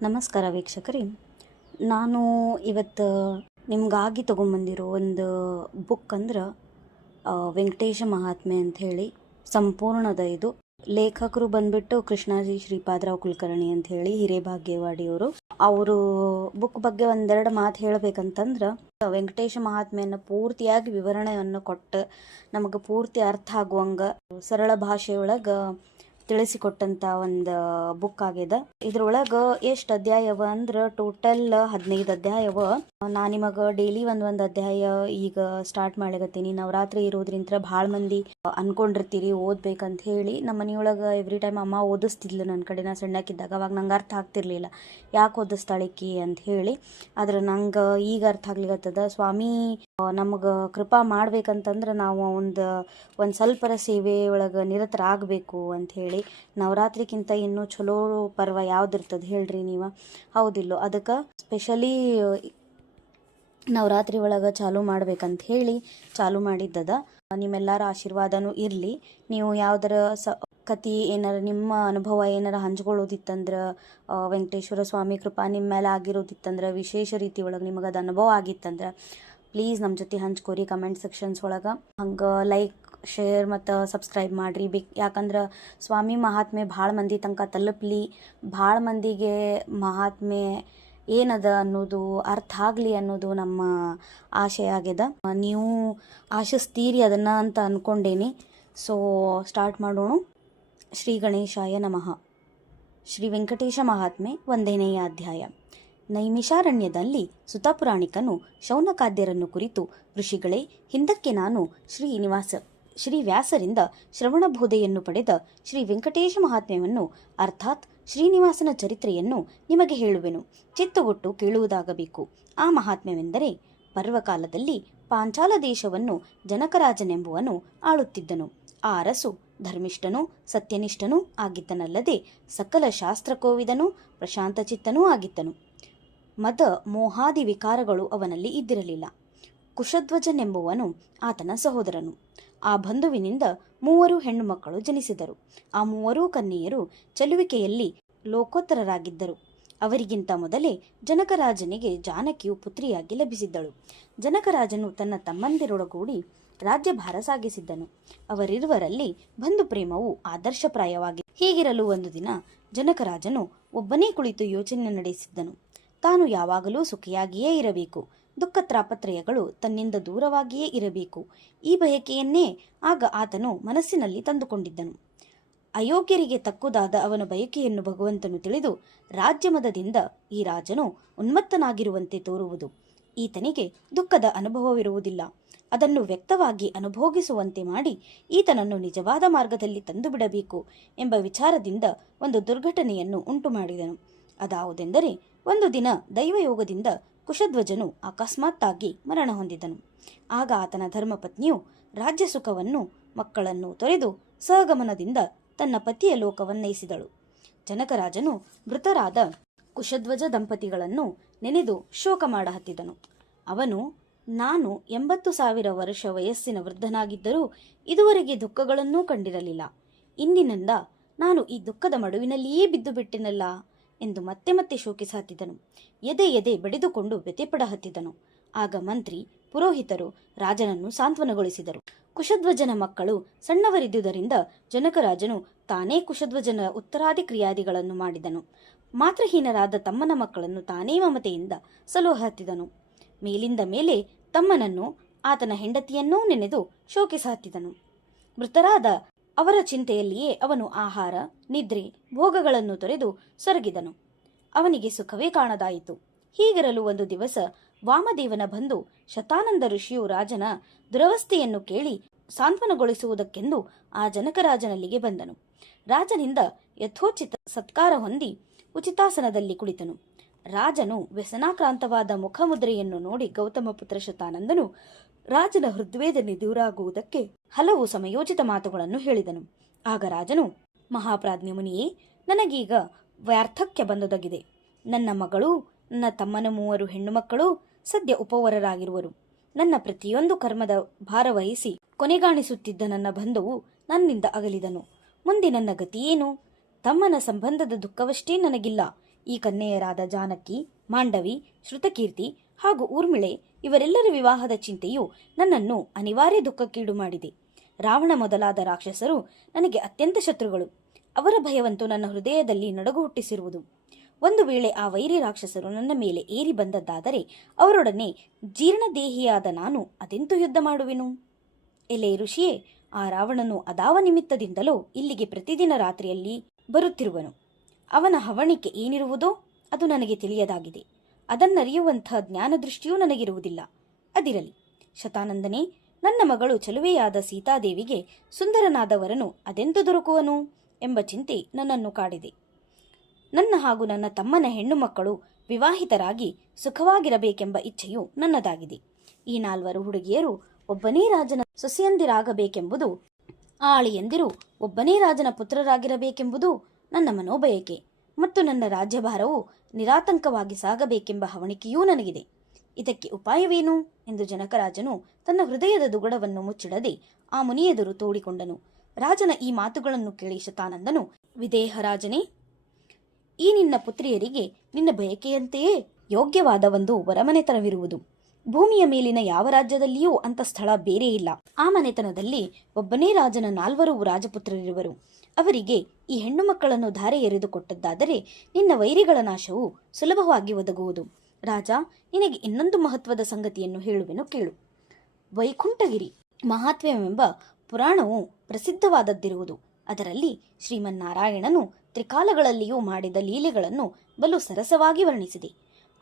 ನಮಸ್ಕಾರ ವೀಕ್ಷಕರೇ. ನಾನು ಇವತ್ತು ನಿಮಗಾಗಿ ತೊಗೊಂಬಂದಿರೋ ಒಂದು ಬುಕ್ ಅಂದ್ರೆ ವೆಂಕಟೇಶ ಮಹಾತ್ಮೆ ಅಂಥೇಳಿ ಸಂಪೂರ್ಣದ ಇದು. ಲೇಖಕರು ಬಂದ್ಬಿಟ್ಟು ಕೃಷ್ಣಾಜಿ ಶ್ರೀಪಾದರಾವ್ ಕುಲಕರ್ಣಿ ಅಂಥೇಳಿ ಹಿರೇಭಾಗ್ಯವಾಡಿಯವರು. ಅವರು ಬುಕ್ ಬಗ್ಗೆ ಒಂದೆರಡು ಮಾತು ಹೇಳಬೇಕಂತಂದ್ರೆ, ವೆಂಕಟೇಶ ಮಹಾತ್ಮೆಯನ್ನು ಪೂರ್ತಿಯಾಗಿ ವಿವರಣೆಯನ್ನು ಕೊಟ್ಟು ನಮಗೆ ಪೂರ್ತಿ ಅರ್ಥ ಆಗುವಂಗೆ ಸರಳ ಭಾಷೆಯೊಳಗೆ ತಿಳಿಸಿಕೊಟ್ಟಂಥ ಒಂದು ಬುಕ್ ಆಗಿದೆ. ಇದ್ರೊಳಗೆ ಎಷ್ಟು ಅಧ್ಯಾಯವ ಅಂದ್ರೆ ಟೋಟಲ್ 15 ಅಧ್ಯಾಯವ. ನಾನು ನಿಮಗೆ ಡೈಲಿ ಒಂದೊಂದು ಅಧ್ಯಾಯ ಈಗ ಸ್ಟಾರ್ಟ್ ಮಾಡ್ಲಿಕತ್ತೀನಿ. ನವರಾತ್ರಿ ಇರೋದ್ರಿಂದ ಭಾಳ ಮಂದಿ ಅನ್ಕೊಂಡಿರ್ತೀರಿ ಓದ್ಬೇಕಂತ ಹೇಳಿ. ನಮ್ಮ ಮನೆಯೊಳಗೆ ಎವ್ರಿ ಟೈಮ್ ಅಮ್ಮ ಓದಿಸ್ತಿದ್ಲು ನನ್ನ ಕಡೆ. ನಾ ಸಣ್ಣಕ್ಕಿದ್ದಾಗ ಅವಾಗ ನಂಗೆ ಅರ್ಥ ಆಗ್ತಿರ್ಲಿಲ್ಲ ಯಾಕೆ ಓದಿಸ್ತಾಳಿಕಿ ಅಂತ ಹೇಳಿ. ಆದ್ರೆ ನಂಗೆ ಈಗ ಅರ್ಥ ಆಗ್ಲಿಕತ್ತದ. ಸ್ವಾಮಿ ನಮಗೆ ಕೃಪಾ ಮಾಡ್ಬೇಕಂತಂದ್ರೆ ನಾವು ಒಂದು ಸ್ವಲ್ಪರ ಸೇವೆ ಒಳಗೆ ನಿರತರಾಗಬೇಕು ಅಂತ ಹೇಳಿ. ನವರಾತ್ರಿಗಿಂತ ಇನ್ನೂ ಚಲೋ ಪರ್ವ ಯಾವ್ದಿರ್ತದೆ ಹೇಳ್ರಿ ನೀವು, ಹೌದಿಲ್ಲೋ? ಅದಕ್ಕೆ ಸ್ಪೆಷಲಿ ನವರಾತ್ರಿ ಒಳಗೆ ಚಾಲು ಮಾಡ್ಬೇಕಂತ ಹೇಳಿ ಚಾಲು ಮಾಡಿದ್ದದ. ನಿಮ್ಮೆಲ್ಲರ ಆಶೀರ್ವಾದನೂ ಇರಲಿ. ನೀವು ಯಾವ್ದಾರ ಕತಿ ಏನಾರ ನಿಮ್ಮ ಅನುಭವ ಏನಾರ ಹಂಚ್ಕೊಳ್ಳೋದಿತ್ತಂದ್ರೆ, ವೆಂಕಟೇಶ್ವರ ಸ್ವಾಮಿ ಕೃಪಾ ನಿಮ್ಮ ಮೇಲೆ ಆಗಿರೋದಿತ್ತಂದ್ರೆ, ವಿಶೇಷ ರೀತಿ ಒಳಗೆ ನಿಮಗೆ ಅದು ಅನುಭವ ಆಗಿತ್ತಂದ್ರೆ ಪ್ಲೀಸ್ ನಮ್ಮ ಜೊತೆ ಹಂಚ್ಕೋರಿ ಕಮೆಂಟ್ ಸೆಕ್ಷನ್ಸ್ ಒಳಗೆ. ಹಂಗೆ ಲೈಕ್, ಶೇರ್ ಮತ್ತು ಸಬ್ಸ್ಕ್ರೈಬ್ ಮಾಡಿರಿ. ಯಾಕಂದ್ರೆ ಸ್ವಾಮಿ ಮಹಾತ್ಮೆ ಭಾಳ ಮಂದಿ ತನಕ ತಲುಪಲಿ, ಭಾಳ ಮಂದಿಗೆ ಮಹಾತ್ಮೆ ಏನದ ಅನ್ನೋದು ಅರ್ಥ ಆಗಲಿ ಅನ್ನೋದು ನಮ್ಮ ಆಶೆ ಆಗಿದೆ. ನೀವು ಆಶಿಸ್ತೀರಿ ಅದನ್ನು ಅಂತ ಅಂದ್ಕೊಂಡೇನಿ. ಸೊ ಸ್ಟಾರ್ಟ್ ಮಾಡೋಣ. ಶ್ರೀ ಗಣೇಶಾಯ ನಮಃ. ಶ್ರೀ ವೆಂಕಟೇಶ ಮಹಾತ್ಮೆ 1ನೇ ಅಧ್ಯಾಯ. ನೈಮಿಷಾರಣ್ಯದಲ್ಲಿ ಸುತಪುರಾಣಿಕನು ಶೌನಕಾದ್ಯರನ್ನು ಕುರಿತು, ಋಷಿಗಳೇ, ಹಿಂದಕ್ಕೆ ನಾನು ಶ್ರೀ ವ್ಯಾಸರಿಂದ ಶ್ರವಣಬೋಧೆಯನ್ನು ಪಡೆದ ಶ್ರೀ ವೆಂಕಟೇಶ ಮಹಾತ್ಮ್ಯವನ್ನು ಅರ್ಥಾತ್ ಶ್ರೀನಿವಾಸನ ಚರಿತ್ರೆಯನ್ನು ನಿಮಗೆ ಹೇಳುವೆನು. ಚಿತ್ತಗೊಟ್ಟು ಕೇಳುವುದಾಗಬೇಕು. ಆ ಮಹಾತ್ಮ್ಯವೆಂದರೆ, ಪರ್ವಕಾಲದಲ್ಲಿ ಪಾಂಚಾಲ ದೇಶವನ್ನು ಜನಕರಾಜನೆಂಬುವನು ಆಳುತ್ತಿದ್ದನು. ಆ ಅರಸು ಧರ್ಮಿಷ್ಠನೂ ಸತ್ಯನಿಷ್ಠನೂ ಆಗಿದ್ದನಲ್ಲದೆ ಸಕಲ ಶಾಸ್ತ್ರಕೋವಿದನೂ ಪ್ರಶಾಂತಚಿತ್ತನೂ ಆಗಿದ್ದನು. ಮದ ಮೋಹಾದಿ ವಿಕಾರಗಳು ಅವನಲ್ಲಿ ಇದ್ದಿರಲಿಲ್ಲ. ಕುಶಧ್ವಜನೆಂಬುವನು ಆತನ ಸಹೋದರನು. ಆ ಬಂಧುವಿನಿಂದ 3 ಹೆಣ್ಣು ಮಕ್ಕಳು ಜನಿಸಿದರು. ಆ 3 ಕನ್ಯೆಯರು ಚೆಲುವಿಕೆಯಲ್ಲಿ ಲೋಕೋತ್ತರರಾಗಿದ್ದರು. ಅವರಿಗಿಂತ ಮೊದಲೇ ಜನಕರಾಜನಿಗೆ ಜಾನಕಿಯು ಪುತ್ರಿಯಾಗಿ ಲಭಿಸಿದ್ದಳು. ಜನಕರಾಜನು ತನ್ನ ತಮ್ಮಂದಿರೊಡಗೂಡಿ ರಾಜ್ಯಭಾರ ಸಾಗಿಸಿದ್ದನು. ಅವರಿರುವರಲ್ಲಿ ಬಂಧು ಪ್ರೇಮವು ಆದರ್ಶಪ್ರಾಯವಾಗಿ. ಹೀಗಿರಲು ಒಂದು ದಿನ ಜನಕರಾಜನು ಒಬ್ಬನೇ ಕುಳಿತು ಯೋಚನೆ ನಡೆಸಿದ್ದನು. ತಾನು ಯಾವಾಗಲೂ ಸುಖಿಯಾಗಿಯೇ ಇರಬೇಕು, ದುಃಖ ತ್ರಾಪತ್ರಯಗಳು ತನ್ನಿಂದ ದೂರವಾಗಿಯೇ ಇರಬೇಕು. ಈ ಬಯಕೆಯನ್ನೇ ಆಗ ಆತನು ಮನಸ್ಸಿನಲ್ಲಿ ತಂದುಕೊಂಡಿದ್ದನು. ಅಯೋಗ್ಯರಿಗೆ ತಕ್ಕುದಾದ ಅವನ ಬಯಕೆಯನ್ನು ಭಗವಂತನು ತಿಳಿದು ರಾಜ್ಯಮದದಿಂದ ಈ ರಾಜನು ಉನ್ಮತ್ತನಾಗಿರುವಂತೆ ತೋರುವುದು. ಈತನಿಗೆ ದುಃಖದ ಅನುಭವವಿರುವುದಿಲ್ಲ. ಅದನ್ನು ವ್ಯಕ್ತವಾಗಿ ಅನುಭೋಗಿಸುವಂತೆ ಮಾಡಿ ಈತನನ್ನು ನಿಜವಾದ ಮಾರ್ಗದಲ್ಲಿ ತಂದು ಬಿಡಬೇಕು ಎಂಬ ವಿಚಾರದಿಂದ ಒಂದು ದುರ್ಘಟನೆಯನ್ನು ಉಂಟು ಮಾಡಿದನು. ಅದಾವುದೆಂದರೆ, ಒಂದು ದಿನ ದೈವಯೋಗದಿಂದ ಕುಶಧ್ವಜನು ಅಕಸ್ಮಾತ್ತಾಗಿ ಮರಣ ಹೊಂದಿದನು. ಆಗ ಆತನ ಧರ್ಮಪತ್ನಿಯು ರಾಜ್ಯ ಸುಖವನ್ನು ಮಕ್ಕಳನ್ನು ತೊರೆದು ಸಹಗಮನದಿಂದ ತನ್ನ ಪತಿಯ ಲೋಕವನ್ನೈಸಿದಳು. ಜನಕರಾಜನು ಮೃತರಾದ ಕುಶಧ್ವಜ ದಂಪತಿಗಳನ್ನು ನೆನೆದು ಶೋಕ ಮಾಡಹತ್ತಿದನು. ಅವನು, ನಾನು 80,000 ವರ್ಷ ವಯಸ್ಸಿನ ವೃದ್ಧನಾಗಿದ್ದರೂ ಇದುವರೆಗೆ ದುಃಖಗಳನ್ನೂ ಕಂಡಿರಲಿಲ್ಲ. ಇಂದಿನಿಂದ ನಾನು ಈ ದುಃಖದ ಮಡುವಿನಲ್ಲಿಯೇ ಬಿದ್ದು ಬಿಟ್ಟೆನಲ್ಲ ಎಂದು ಮತ್ತೆ ಮತ್ತೆ ಶೋಕಿಸಹತ್ತಿದನು. ಎದೆ ಬಡಿದುಕೊಂಡು ವ್ಯಥೆಪಡಹತ್ತಿದನು. ಆಗ ಮಂತ್ರಿ, ಪುರೋಹಿತರು ರಾಜನನ್ನು ಸಾಂತ್ವನಗೊಳಿಸಿದರು. ಕುಶಧ್ವಜನ ಮಕ್ಕಳು ಸಣ್ಣವರಿದ್ದುದರಿಂದ ಜನಕರಾಜನು ತಾನೇ ಕುಶಧ್ವಜನ ಉತ್ತರಾದಿ ಕ್ರಿಯಾದಿಗಳನ್ನು ಮಾಡಿದನು. ಮಾತೃಹೀನರಾದ ತಮ್ಮನ ಮಕ್ಕಳನ್ನು ತಾನೇ ಮಮತೆಯಿಂದ ಸಲುಹತ್ತಿದನು. ಮೇಲಿಂದ ಮೇಲೆ ತಮ್ಮನನ್ನು, ಆತನ ಹೆಂಡತಿಯನ್ನೂ ನೆನೆದು ಶೋಕಿಸಹತ್ತಿದನು. ಮೃತರಾದ ಅವರ ಚಿಂತೆಯಲ್ಲಿಯೇ ಅವನು ಆಹಾರ, ನಿದ್ರೆ, ಭೋಗಗಳನ್ನು ತೊರೆದು ಸೊರಗಿದನು. ಅವನಿಗೆ ಸುಖವೇ ಕಾಣದಾಯಿತು. ಹೀಗಿರಲು ಒಂದು ದಿವಸ ವಾಮದೇವನ ಬಂಧು ಶತಾನಂದ ಋಷಿಯು ರಾಜನ ದುರವಸ್ಥೆಯನ್ನು ಕೇಳಿ ಸಾಂತ್ವನಗೊಳಿಸುವುದಕ್ಕೆಂದು ಆ ಜನಕರಾಜನಲ್ಲಿಗೆ ಬಂದನು. ರಾಜನಿಂದ ಯಥೋಚಿತ ಸತ್ಕಾರ ಹೊಂದಿ ಉಚಿತಾಸನದಲ್ಲಿ ಕುಳಿತನು. ರಾಜನು ವ್ಯಸನಾಕ್ರಾಂತವಾದ ಮುಖಮುದ್ರೆಯನ್ನು ನೋಡಿ ಗೌತಮಪುತ್ರ ಶತಾನಂದನು ರಾಜನ ಹೃದ್ವೇದನೆ ದೂರಾಗುವುದಕ್ಕೆ ಹಲವು ಸಮಯೋಚಿತ ಮಾತುಗಳನ್ನು ಹೇಳಿದನು. ಆಗ ರಾಜನು, ಮಹಾಪ್ರಾಜ್ಞ ಮುನಿಯೇ, ನನಗೀಗ ವಾರ್ಧಕ್ಯ ಬಂದೊದಗಿದೆ. ನನ್ನ ಮಗಳೂ ನನ್ನ ತಮ್ಮನ 3 ಹೆಣ್ಣು ಮಕ್ಕಳು ಸದ್ಯ ಉಪವರರಾಗಿರುವರು. ನನ್ನ ಪ್ರತಿಯೊಂದು ಕರ್ಮದ ಭಾರವಹಿಸಿ ಕೊನೆಗಾಣಿಸುತ್ತಿದ್ದ ನನ್ನ ಬಂಧುವು ನನ್ನಿಂದ ಅಗಲಿದನು. ಮುಂದೆ ನನ್ನ ಗತಿಯೇನು? ತಮ್ಮನ ಸಂಬಂಧದ ದುಃಖವಷ್ಟೇ ನನಗಿಲ್ಲ, ಈ ಕನ್ಯೆಯರಾದ ಜಾನಕಿ, ಮಾಂಡವಿ, ಶ್ರುತಕೀರ್ತಿ ಹಾಗೂ ಊರ್ಮಿಳೆ ಇವರೆಲ್ಲರ ವಿವಾಹದ ಚಿಂತೆಯು ನನ್ನನ್ನು ಅನಿವಾರ್ಯ ದುಃಖಕ್ಕೀಡು ಮಾಡಿದೆ. ರಾವಣ ಮೊದಲಾದ ರಾಕ್ಷಸರು ನನಗೆ ಅತ್ಯಂತ ಶತ್ರುಗಳು. ಅವರ ಭಯವಂತೂ ನನ್ನ ಹೃದಯದಲ್ಲಿ ನಡುಗು ಹುಟ್ಟಿಸಿರುವುದು. ಒಂದು ವೇಳೆ ಆ ವೈರಿ ರಾಕ್ಷಸರು ನನ್ನ ಮೇಲೆ ಏರಿ ಬಂದದ್ದಾದರೆ ಅವರೊಡನೆ ಜೀರ್ಣದೇಹಿಯಾದ ನಾನು ಅದೆಂತೂ ಯುದ್ಧ ಮಾಡುವೆನು? ಎಲೆ ಋಷಿಯೇ, ಆ ರಾವಣನು ಅದಾವ ನಿಮಿತ್ತದಿಂದಲೋ ಇಲ್ಲಿಗೆ ಪ್ರತಿದಿನ ರಾತ್ರಿಯಲ್ಲಿ ಬರುತ್ತಿರುವನು. ಅವನ ಹವಣಿಕೆ ಏನಿರುವುದೋ ಅದು ನನಗೆ ತಿಳಿಯದಾಗಿದೆ. ಅದನ್ನರಿಯುವಂಥ ಜ್ಞಾನದೃಷ್ಟಿಯೂ ನನಗಿರುವುದಿಲ್ಲ. ಅದಿರಲಿ ಶತಾನಂದನೇ, ನನ್ನ ಮಗಳು ಚಲುವೆಯಾದ ಸೀತಾದೇವಿಗೆ ಸುಂದರನಾದವರನು ಅದೆಂದು ದೊರಕುವನು ಎಂಬ ಚಿಂತೆ ನನ್ನನ್ನು ಕಾಡಿದೆ. ನನ್ನ ಹಾಗೂ ನನ್ನ ತಮ್ಮನ ಹೆಣ್ಣು ಮಕ್ಕಳು ವಿವಾಹಿತರಾಗಿ ಸುಖವಾಗಿರಬೇಕೆಂಬ ಇಚ್ಛೆಯು ನನ್ನದಾಗಿದೆ. ಈ 4 ಹುಡುಗಿಯರು ಒಬ್ಬನೇ ರಾಜನ ಸೊಸೆಯಂದಿರಾಗಬೇಕೆಂಬುದು, ಆ ಅಳಿಯಂದಿರು ಒಬ್ಬನೇ ರಾಜನ ಪುತ್ರರಾಗಿರಬೇಕೆಂಬುದು ನನ್ನ ಮನೋಬಯಕೆ ಮತ್ತು ನನ್ನ ರಾಜ್ಯಭಾರವು ನಿರಾತಂಕವಾಗಿ ಸಾಗಬೇಕೆಂಬ ಹವಣಿಕೆಯೂ ನನಗಿದೆ. ಇದಕ್ಕೆ ಉಪಾಯವೇನು ಎಂದು ಜನಕರಾಜನು ತನ್ನ ಹೃದಯದ ದುಗುಡವನ್ನು ಮುಚ್ಚಿಡದೆ ಆ ಮುನಿಯೆದುರು ತೋಡಿಕೊಂಡನು. ರಾಜನ ಈ ಮಾತುಗಳನ್ನು ಕೇಳಿ ಶತಾನಂದನು, ವಿದೇಹ ರಾಜನೇ, ಈ ನಿನ್ನ ಪುತ್ರಿಯರಿಗೆ ನಿನ್ನ ಬಯಕೆಯಂತೆಯೇ ಯೋಗ್ಯವಾದ ಒಂದು ವರಮನೆತನವಿರುವುದು. ಭೂಮಿಯ ಮೇಲಿನ ಯಾವ ರಾಜ್ಯದಲ್ಲಿಯೂ ಅಂಥ ಸ್ಥಳ ಬೇರೆ ಇಲ್ಲ. ಆ ಮನೆತನದಲ್ಲಿ ಒಬ್ಬನೇ ರಾಜನ 4 ರಾಜಪುತ್ರರಿರುವರು. ಅವರಿಗೆ ಈ ಹೆಣ್ಣು ಮಕ್ಕಳನ್ನು ಧಾರೆ ಎರೆದುಕೊಟ್ಟದ್ದಾದರೆ ನಿನ್ನ ವೈರಿಗಳ ನಾಶವು ಸುಲಭವಾಗಿ ಒದಗುವುದು. ರಾಜ, ನಿನಗೆ ಇನ್ನೊಂದು ಮಹತ್ವದ ಸಂಗತಿಯನ್ನು ಹೇಳುವೆನು ಕೇಳು. ವೈಕುಂಠಗಿರಿ ಮಹಾತ್ಮ್ಯವೆಂಬ ಪುರಾಣವು ಪ್ರಸಿದ್ಧವಾದದ್ದಿರುವುದು. ಅದರಲ್ಲಿ ಶ್ರೀಮನ್ನಾರಾಯಣನು ತ್ರಿಕಾಲಗಳಲ್ಲಿಯೂ ಮಾಡಿದ ಲೀಲೆಗಳನ್ನು ಬಲು ಸರಸವಾಗಿ ವರ್ಣಿಸಿದೆ.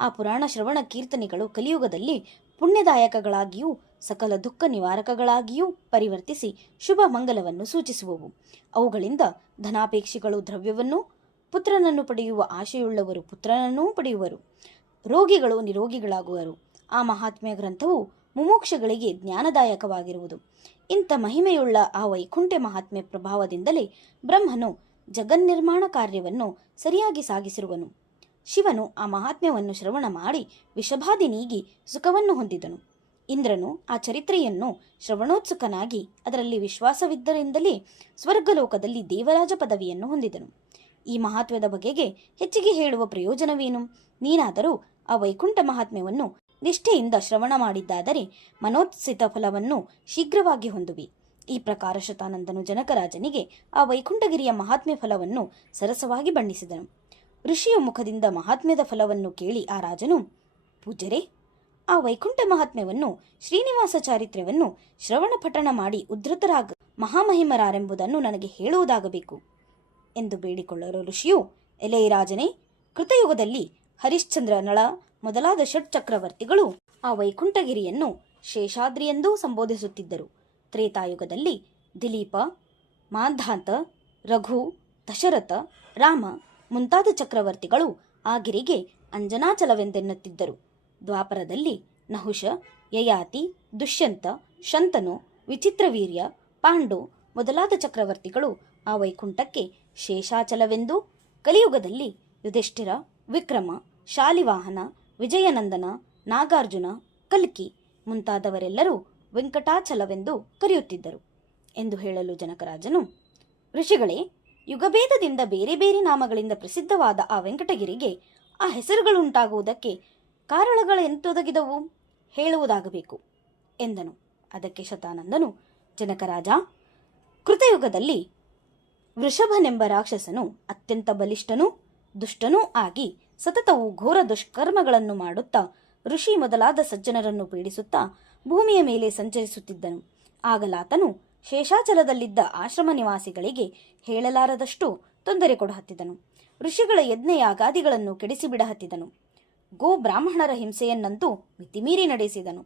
ಆ ಪುರಾಣ ಶ್ರವಣ ಕೀರ್ತನೆಗಳು ಕಲಿಯುಗದಲ್ಲಿ ಪುಣ್ಯದಾಯಕಗಳಾಗಿಯೂ ಸಕಲ ದುಃಖ ನಿವಾರಕಗಳಾಗಿಯೂ ಪರಿವರ್ತಿಸಿ ಶುಭ ಮಂಗಲವನ್ನು ಸೂಚಿಸುವವು. ಅವುಗಳಿಂದ ಧನಾಪೇಕ್ಷಿಗಳು ದ್ರವ್ಯವನ್ನು, ಪುತ್ರನನ್ನು ಪಡೆಯುವ ಆಶೆಯುಳ್ಳವರು ಪುತ್ರನನ್ನೂ ಪಡೆಯುವರು, ರೋಗಿಗಳು ನಿರೋಗಿಗಳಾಗುವರು. ಆ ಮಹಾತ್ಮ್ಯ ಗ್ರಂಥವು ಮುಮೋಕ್ಷಗಳಿಗೆ ಜ್ಞಾನದಾಯಕವಾಗಿರುವುದು. ಇಂಥ ಮಹಿಮೆಯುಳ್ಳ ಆ ವೈಕುಂಠ ಮಹಾತ್ಮ್ಯ ಪ್ರಭಾವದಿಂದಲೇ ಬ್ರಹ್ಮನು ಜಗನ್ನಿರ್ಮಾಣ ಕಾರ್ಯವನ್ನು ಸರಿಯಾಗಿ ಸಾಗಿಸಿರುವನು. ಶಿವನು ಆ ಮಹಾತ್ಮ್ಯವನ್ನು ಶ್ರವಣ ಮಾಡಿ ವಿಷಭಾದಿ ನೀಗಿ ಸುಖವನ್ನು ಹೊಂದಿದನು. ಇಂದ್ರನು ಆ ಚರಿತ್ರೆಯನ್ನು ಶ್ರವಣೋತ್ಸುಕನಾಗಿ ಅದರಲ್ಲಿ ವಿಶ್ವಾಸವಿದ್ದರಿಂದಲೇ ಸ್ವರ್ಗಲೋಕದಲ್ಲಿ ದೇವರಾಜ ಪದವಿಯನ್ನು ಹೊಂದಿದನು. ಈ ಮಹಾತ್ಮ್ಯದ ಬಗೆಗೆ ಹೆಚ್ಚಿಗೆ ಹೇಳುವ ಪ್ರಯೋಜನವೇನು? ನೀನಾದರೂ ಆ ವೈಕುಂಠ ಮಹಾತ್ಮ್ಯವನ್ನು ನಿಷ್ಠೆಯಿಂದ ಶ್ರವಣ ಮಾಡಿದ್ದಾದರೆ ಮನೋತ್ಸಿತ ಫಲವನ್ನು ಶೀಘ್ರವಾಗಿ ಹೊಂದುವಿ. ಈ ಪ್ರಕಾರ ಶತಾನಂದನು ಜನಕರಾಜನಿಗೆ ಆ ವೈಕುಂಠಗಿರಿಯ ಮಹಾತ್ಮ್ಯ ಫಲವನ್ನು ಸರಸವಾಗಿ ಬಣ್ಣಿಸಿದನು. ಋಷಿಯ ಮುಖದಿಂದ ಮಹಾತ್ಮ್ಯದ ಫಲವನ್ನು ಕೇಳಿ ಆ ರಾಜನು, ಪೂಜ್ಯರೇ, ಆ ವೈಕುಂಠ ಮಹಾತ್ಮ್ಯವನ್ನು, ಶ್ರೀನಿವಾಸ ಚಾರಿತ್ರ್ಯವನ್ನು ಶ್ರವಣ ಪಠಣ ಮಾಡಿ ಉದ್ಧತರಾಗ ಮಹಾಮಹಿಮರಾರೆಂಬುದನ್ನು ನನಗೆ ಹೇಳುವುದಾಗಬೇಕು ಎಂದು ಬೇಡಿಕೊಳ್ಳಲು ಋಷಿಯು, ಎಲೆ ರಾಜನೇ, ಕೃತಯುಗದಲ್ಲಿ ಹರಿಶ್ಚಂದ್ರ, ನಳ ಮೊದಲಾದ ಷಟ್ ಚಕ್ರವರ್ತಿಗಳು ಆ ವೈಕುಂಠಗಿರಿಯನ್ನು ಶೇಷಾದ್ರಿಯೆಂದೂ ಸಂಬೋಧಿಸುತ್ತಿದ್ದರು. ತ್ರೇತಾಯುಗದಲ್ಲಿ ದಿಲೀಪ, ಮಾಂಧಾತ, ರಘು, ದಶರಥ, ರಾಮ ಮುಂತಾದ ಚಕ್ರವರ್ತಿಗಳು ಆ ಗಿರಿಗೆ ಅಂಜನಾಚಲವೆಂದೆನ್ನುತ್ತಿದ್ದರು. ದ್ವಾಪರದಲ್ಲಿ ನಹುಷ, ಯಯಾತಿ, ದುಷ್ಯಂತ, ಶಂತನು, ವಿಚಿತ್ರವೀರ್ಯ, ಪಾಂಡು ಮೊದಲಾದ ಚಕ್ರವರ್ತಿಗಳು ಆ ವೈಕುಂಠಕ್ಕೆ ಶೇಷಾಚಲವೆಂದೂ, ಕಲಿಯುಗದಲ್ಲಿ ಯುಧಿಷ್ಠಿರ, ವಿಕ್ರಮ, ಶಾಲಿವಾಹನ, ವಿಜಯನಂದನ, ನಾಗಾರ್ಜುನ, ಕಲ್ಕಿ ಮುಂತಾದವರೆಲ್ಲರೂ ವೆಂಕಟಾಚಲವೆಂದು ಕರೆಯುತ್ತಿದ್ದರು ಎಂದು ಹೇಳಲು ಜನಕರಾಜನು, ಋಷಿಗಳೇ, ಯುಗಭೇದದಿಂದ ಬೇರೆ ಬೇರೆ ನಾಮಗಳಿಂದ ಪ್ರಸಿದ್ಧವಾದ ಆ ವೆಂಕಟಗಿರಿಗೆ ಆ ಹೆಸರುಗಳುಂಟಾಗುವುದಕ್ಕೆ ಕಾರಣಗಳೆಂತೊದಗಿದವು ಹೇಳುವುದಾಗಬೇಕು ಎಂದನು. ಅದಕ್ಕೆ ಶತಾನಂದನು, ಜನಕರಾಜ, ಕೃತಯುಗದಲ್ಲಿ ವೃಷಭನೆಂಬ ರಾಕ್ಷಸನು ಅತ್ಯಂತ ಬಲಿಷ್ಠನೂ ದುಷ್ಟನೂ ಆಗಿ ಸತತವು ಘೋರ ದುಷ್ಕರ್ಮಗಳನ್ನು ಮಾಡುತ್ತಾ ಋಷಿ ಮೊದಲಾದ ಸಜ್ಜನರನ್ನು ಪೀಡಿಸುತ್ತಾ ಭೂಮಿಯ ಮೇಲೆ ಸಂಚರಿಸುತ್ತಿದ್ದನು. ಆಗಲಾತನು ಶೇಷಾಚಲದಲ್ಲಿದ್ದ ಆಶ್ರಮ ನಿವಾಸಿಗಳಿಗೆ ಹೇಳಲಾರದಷ್ಟು ತೊಂದರೆ ಕೊಡಹತ್ತಿದನು. ಋಷಿಗಳ ಯಜ್ಞ ಯಾಗಾದಿಗಳನ್ನು ಕೆಡಿಸಿಬಿಡಹತ್ತಿದನು. ಗೋ ಬ್ರಾಹ್ಮಣರ ಹಿಂಸೆಯನ್ನಂತೂ ಮಿತಿಮೀರಿ ನಡೆಸಿದನು.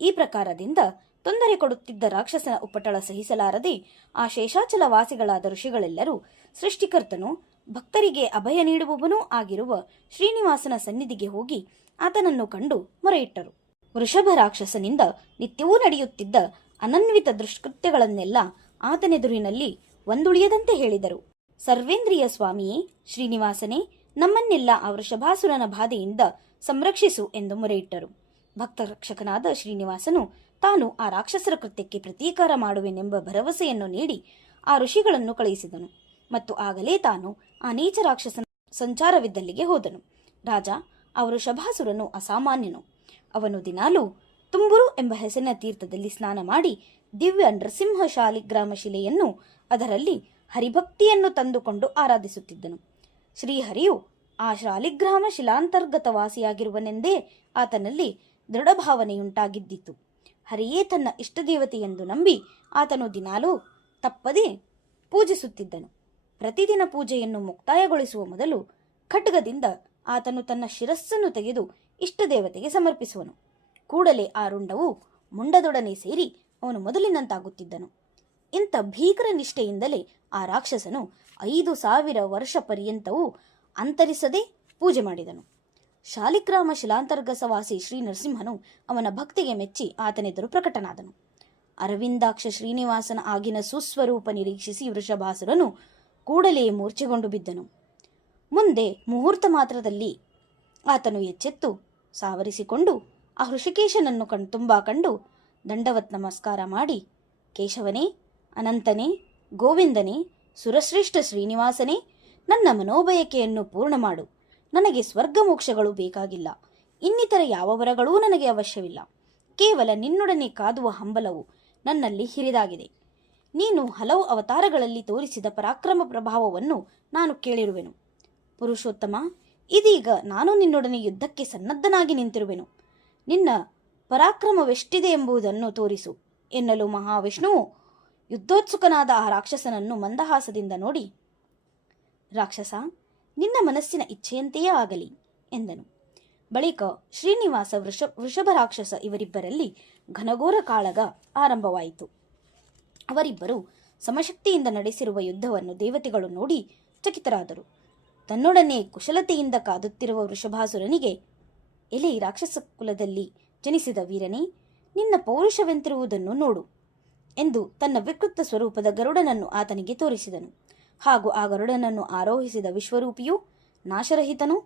ಈ ಪ್ರಕಾರದಿಂದ ತೊಂದರೆ ಕೊಡುತ್ತಿದ್ದ ರಾಕ್ಷಸನ ಉಪಟಳ ಸಹಿಸಲಾರದೆ ಆ ಶೇಷಾಚಲ ವಾಸಿಗಳಾದ ಋಷಿಗಳೆಲ್ಲರೂ ಸೃಷ್ಟಿಕರ್ತನು, ಭಕ್ತರಿಗೆ ಅಭಯ ನೀಡುವವನೂ ಆಗಿರುವ ಶ್ರೀನಿವಾಸನ ಸನ್ನಿಧಿಗೆ ಹೋಗಿ ಆತನನ್ನು ಕಂಡು ಮೊರೆಯಿಟ್ಟರು. ವೃಷಭ ರಾಕ್ಷಸನಿಂದ ನಿತ್ಯವೂ ನಡೆಯುತ್ತಿದ್ದ ಅನನ್ವಿತ ದುಷ್ಕೃತ್ಯಗಳನ್ನೆಲ್ಲ ಆತನೆದುರಿನಲ್ಲಿ ಒಂದುಳಿಯದಂತೆ ಹೇಳಿದರು. ಸರ್ವೇಂದ್ರಿಯ ಸ್ವಾಮಿಯೇ, ಶ್ರೀನಿವಾಸನೇ, ನಮ್ಮನ್ನೆಲ್ಲ ಆ ವೃಷಭಾಸುರನ ಬಾಧೆಯಿಂದ ಸಂರಕ್ಷಿಸು ಎಂದು ಮೊರೆಯಿಟ್ಟರು. ಭಕ್ತರಕ್ಷಕನಾದ ಶ್ರೀನಿವಾಸನು ತಾನು ಆ ರಾಕ್ಷಸರ ಕೃತ್ಯಕ್ಕೆ ಪ್ರತೀಕಾರ ಮಾಡುವೆನೆಂಬ ಭರವಸೆಯನ್ನು ನೀಡಿ ಆ ಋಷಿಗಳನ್ನು ಕಳುಹಿಸಿದನು. ಮತ್ತು ಆಗಲೇ ತಾನು ಆ ನೀಚ ರಾಕ್ಷಸನ ಸಂಚಾರವಿದ್ದಲ್ಲಿಗೆ ಹೋದನು. ರಾಜ ಆ ವೃಷಭಾಸುರನು ಅಸಾಮಾನ್ಯನು. ಅವನು ದಿನಾಲೂ ತುಂಬುರು ಎಂಬ ಹೆಸರಿನ ತೀರ್ಥದಲ್ಲಿ ಸ್ನಾನ ಮಾಡಿ ದಿವ್ಯ ನರಸಿಂಹ ಶಾಲಿಗ್ರಾಮ ಶಿಲೆಯನ್ನು, ಅದರಲ್ಲಿ ಹರಿಭಕ್ತಿಯನ್ನು ತಂದುಕೊಂಡು ಆರಾಧಿಸುತ್ತಿದ್ದನು. ಶ್ರೀಹರಿಯು ಆ ಶಾಲಿಗ್ರಾಮ ಶಿಲಾಂತರ್ಗತ ವಾಸಿಯಾಗಿರುವನೆಂದೇ ಆತನಲ್ಲಿ ದೃಢಭಾವನೆಯುಂಟಾಗಿದ್ದಿತು. ಹರಿಯೇ ತನ್ನ ಇಷ್ಟದೇವತೆಯೆಂದು ನಂಬಿ ಆತನು ದಿನಾಲೂ ತಪ್ಪದೆ ಪೂಜಿಸುತ್ತಿದ್ದನು. ಪ್ರತಿದಿನ ಪೂಜೆಯನ್ನು ಮುಕ್ತಾಯಗೊಳಿಸುವ ಮೊದಲು ಖಡ್ಗದಿಂದ ಆತನು ತನ್ನ ಶಿರಸ್ಸನ್ನು ತೆಗೆದು ಇಷ್ಟದೇವತೆಗೆ ಸಮರ್ಪಿಸುವನು. ಕೂಡಲೇ ಆ ರುಂಡವು ಮುಂಡದೊಡನೆ ಸೇರಿ ಅವನು ಮೊದಲಿನಂತಾಗುತ್ತಿದ್ದನು. ಇಂಥ ಭೀಕರ ನಿಷ್ಠೆಯಿಂದಲೇ ಆ ರಾಕ್ಷಸನು 5,000 ವರ್ಷ ಪರ್ಯಂತವೂ ಅಂತರಿಸದೆ ಪೂಜೆ ಮಾಡಿದನು. ಶಾಲಿಗ್ರಾಮ ಶಿಲಾಂತರ್ಗಸವಾಸಿ ಶ್ರೀ ನರಸಿಂಹನು ಅವನ ಭಕ್ತಿಗೆ ಮೆಚ್ಚಿ ಆತನೆದುರು ಪ್ರಕಟನಾದನು. ಅರವಿಂದಾಕ್ಷ ಶ್ರೀನಿವಾಸನ ಆಗಿನ ಸುಸ್ವರೂಪ ನಿರೀಕ್ಷಿಸಿ ವೃಷಭಾಸುರನು ಕೂಡಲೇ ಮೂರ್ಛೆಗೊಂಡು ಬಿದ್ದನು. ಮುಂದೆ ಮುಹೂರ್ತ ಮಾತ್ರದಲ್ಲಿ ಆತನು ಎಚ್ಚೆತ್ತು ಸಾವರಿಸಿಕೊಂಡು ಆ ಹೃಷಿಕೇಶನನ್ನು ತುಂಬಾ ಕಂಡು ದಂಡವತ್ ನಮಸ್ಕಾರ ಮಾಡಿ, ಕೇಶವನೇ, ಅನಂತನೇ, ಗೋವಿಂದನೇ, ಸುರಶ್ರೇಷ್ಠ ಶ್ರೀನಿವಾಸನೇ, ನನ್ನ ಮನೋಬಯಕೆಯನ್ನು ಪೂರ್ಣ ಮಾಡು. ನನಗೆ ಸ್ವರ್ಗ ಮೋಕ್ಷಗಳು ಬೇಕಾಗಿಲ್ಲ. ಇನ್ನಿತರ ಯಾವ ವರಗಳೂ ನನಗೆ ಅವಶ್ಯವಿಲ್ಲ. ಕೇವಲ ನಿನ್ನೊಡನೆ ಕಾದುವ ಹಂಬಲವು ನನ್ನಲ್ಲಿ ಹಿರಿದಾಗಿದೆ. ನೀನು ಹಲವು ಅವತಾರಗಳಲ್ಲಿ ತೋರಿಸಿದ ಪರಾಕ್ರಮ ಪ್ರಭಾವವನ್ನು ನಾನು ಕೇಳಿರುವೆನು. ಪುರುಷೋತ್ತಮ, ಇದೀಗ ನಾನು ನಿನ್ನೊಡನೆ ಯುದ್ಧಕ್ಕೆ ಸನ್ನದ್ಧನಾಗಿ ನಿಂತಿರುವೆನು. ನಿನ್ನ ಪರಾಕ್ರಮವೆಷ್ಟಿದೆ ಎಂಬುದನ್ನು ತೋರಿಸು ಎನ್ನಲು ಮಹಾವಿಷ್ಣುವು ಯುದ್ಧೋತ್ಸುಕನಾದ ಆ ರಾಕ್ಷಸನನ್ನು ಮಂದಹಾಸದಿಂದ ನೋಡಿ, ರಾಕ್ಷಸ, ನಿನ್ನ ಮನಸ್ಸಿನ ಇಚ್ಛೆಯಂತೆಯೇ ಆಗಲಿ ಎಂದನು. ಬಳಿಕ ಶ್ರೀನಿವಾಸ ವೃಷಭ ರಾಕ್ಷಸ ಇವರಿಬ್ಬರಲ್ಲಿ ಘನಘೋರ ಕಾಳಗ ಆರಂಭವಾಯಿತು. ಅವರಿಬ್ಬರು ಸಮಶಕ್ತಿಯಿಂದ ನಡೆಸಿರುವ ಯುದ್ಧವನ್ನು ದೇವತೆಗಳು ನೋಡಿ ಚಕಿತರಾದರು. ತನ್ನೊಡನೆ ಕುಶಲತೆಯಿಂದ ಕಾದುತ್ತಿರುವ ವೃಷಭಾಸುರನಿಗೆ, ಎಲೆ ರಾಕ್ಷಸ ಕುಲದಲ್ಲಿ ಜನಿಸಿದ ವೀರನೇ, ನಿನ್ನ ಪೌರುಷವೆಂತಿರುವುದನ್ನು ನೋಡು ಎಂದು ತನ್ನ ವಿಕೃತ ಸ್ವರೂಪದ ಗರುಡನನ್ನು ಆತನಿಗೆ ತೋರಿಸಿದನು. ಹಾಗೂ ಆ ಗರುಡನನ್ನು ಆರೋಹಿಸಿದ ವಿಶ್ವರೂಪಿಯು ನಾಶರಹಿತನು,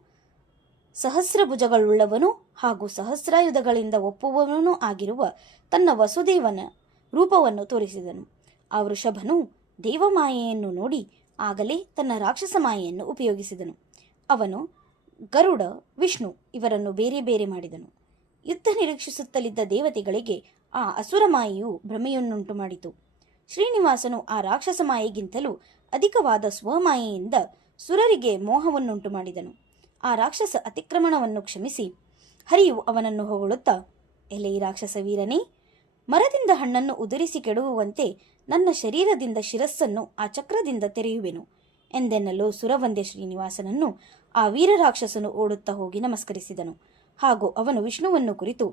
ಸಹಸ್ರ ಭುಜಗಳುಳ್ಳವನು ಹಾಗೂ ಸಹಸ್ರಾಯುಧಗಳಿಂದ ಒಪ್ಪುವವನೂ ಆಗಿರುವ ತನ್ನ ವಸುದೇವನ ರೂಪವನ್ನು ತೋರಿಸಿದನು. ಆ ವೃಷಭನು ದೇವಮಾಯೆಯನ್ನು ನೋಡಿ ಆಗಲೇ ತನ್ನ ರಾಕ್ಷಸ ಮಾಯೆಯನ್ನು ಉಪಯೋಗಿಸಿದನು. ಅವನು ಗರುಡ, ವಿಷ್ಣು ಇವರನ್ನು ಬೇರೆ ಬೇರೆ ಮಾಡಿದನು. ಯುದ್ಧ ನಿರೀಕ್ಷಿಸುತ್ತಲಿದ್ದ ದೇವತೆಗಳಿಗೆ ಆ ಅಸುರ ಮಾಯೆಯು ಭ್ರಮೆಯನ್ನುಂಟು ಮಾಡಿತು. ಶ್ರೀನಿವಾಸನು ಆ ರಾಕ್ಷಸ ಮಾಯೆಗಿಂತಲೂ ಅಧಿಕವಾದ ಸ್ವಮಾಯೆಯಿಂದ ಸುರರಿಗೆ ಮೋಹವನ್ನುಂಟು ಮಾಡಿದನು. ಆ ರಾಕ್ಷಸ ಅತಿಕ್ರಮಣವನ್ನು ಕ್ಷಮಿಸಿ ಹರಿಯು ಅವನನ್ನು ಹೊಗಳುತ್ತಾ, ಎಲೆ ರಾಕ್ಷಸ ವೀರನೇ, ಮರದಿಂದ ಹಣ್ಣನ್ನು ಉದುರಿಸಿ ಕೆಡುವಂತೆ ನನ್ನ ಶರೀರದಿಂದ ಶಿರಸ್ಸನ್ನು ಆ ಚಕ್ರದಿಂದ ತೆರೆಯುವೆನು ಎಂದೆನ್ನಲು ಸುರವಂದ್ಯ ಶ್ರೀನಿವಾಸನನ್ನು ಆ ವೀರರಾಕ್ಷಸನು ಓಡುತ್ತಾ ಹೋಗಿ ನಮಸ್ಕರಿಸಿದನು. ಹಾಗೂ ಅವನು ವಿಷ್ಣುವನ್ನು ಕುರಿತು,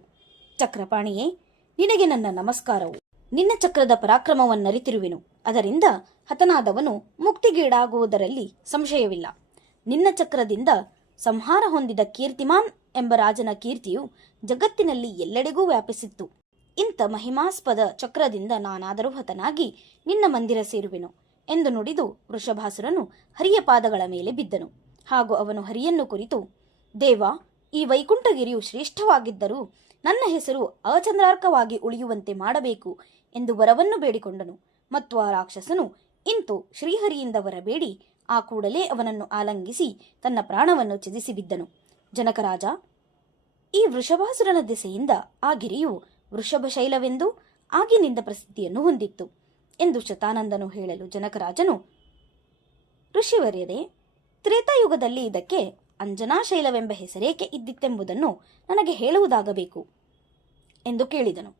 ಚಕ್ರಪಾಣಿಯೇ, ನಿನಗೆ ನನ್ನ ನಮಸ್ಕಾರವು. ನಿನ್ನ ಚಕ್ರದ ಪರಾಕ್ರಮವನ್ನರಿತಿರುವೆನು. ಅದರಿಂದ ಹತನಾದವನು ಮುಕ್ತಿಗೀಡಾಗುವುದರಲ್ಲಿ ಸಂಶಯವಿಲ್ಲ. ನಿನ್ನ ಚಕ್ರದಿಂದ ಸಂಹಾರ ಹೊಂದಿದ ಕೀರ್ತಿಮಾನ್ ಎಂಬ ರಾಜನ ಕೀರ್ತಿಯು ಜಗತ್ತಿನಲ್ಲಿ ಎಲ್ಲೆಡೆಗೂ ವ್ಯಾಪಿಸಿತ್ತು. ಇಂಥ ಮಹಿಮಾಸ್ಪದ ಚಕ್ರದಿಂದ ನಾನಾದರೂ ಹತನಾಗಿ ನಿನ್ನ ಮಂದಿರ ಸೇರುವೆನು ಎಂದು ನುಡಿದು ವೃಷಭಾಸುರನು ಹರಿಯ ಪಾದಗಳ ಮೇಲೆ ಬಿದ್ದನು. ಹಾಗೂ ಅವನು ಹರಿಯನ್ನು ಕುರಿತು, ದೇವ, ಈ ವೈಕುಂಠಗಿರಿಯು ಶ್ರೇಷ್ಠವಾಗಿದ್ದರೂ ನನ್ನ ಹೆಸರು ಅಚಂದ್ರಾರ್ಕವಾಗಿ ಉಳಿಯುವಂತೆ ಮಾಡಬೇಕು ಎಂದು ವರವನ್ನು ಬೇಡಿಕೊಂಡನು. ಮತ್ತು ಆ ರಾಕ್ಷಸನು ಇಂತು ಶ್ರೀಹರಿಯಿಂದ ವರಬೇಡಿ ಆ ಕೂಡಲೇ ಅವನನ್ನು ಆಲಂಗಿಸಿ ತನ್ನ ಪ್ರಾಣವನ್ನು ತ್ಯಜಿಸಿ ಬಿದ್ದನು. ಜನಕರಾಜ, ಈ ವೃಷಭಾಸುರನ ದೆಸೆಯಿಂದ ಆ ಗಿರಿಯು ವೃಷಭಶೈಲವೆಂದು ಆಗಿನಿಂದ ಪ್ರಸಿದ್ಧಿಯನ್ನು ಹೊಂದಿತ್ತು ಎಂದು ಶತಾನಂದನು ಹೇಳಲು ಜನಕರಾಜನು, ಋಷಿವರ್ಯರೇ, ತ್ರೇತಾಯುಗದಲ್ಲಿ ಇದಕ್ಕೆ ಅಂಜನಾಶೈಲವೆಂಬ ಹೆಸರೇಕೆ ಇದ್ದಿತ್ತೆಂಬುದನ್ನು ನನಗೆ ಹೇಳುವುದಾಗಬೇಕು ಎಂದು ಕೇಳಿದನು.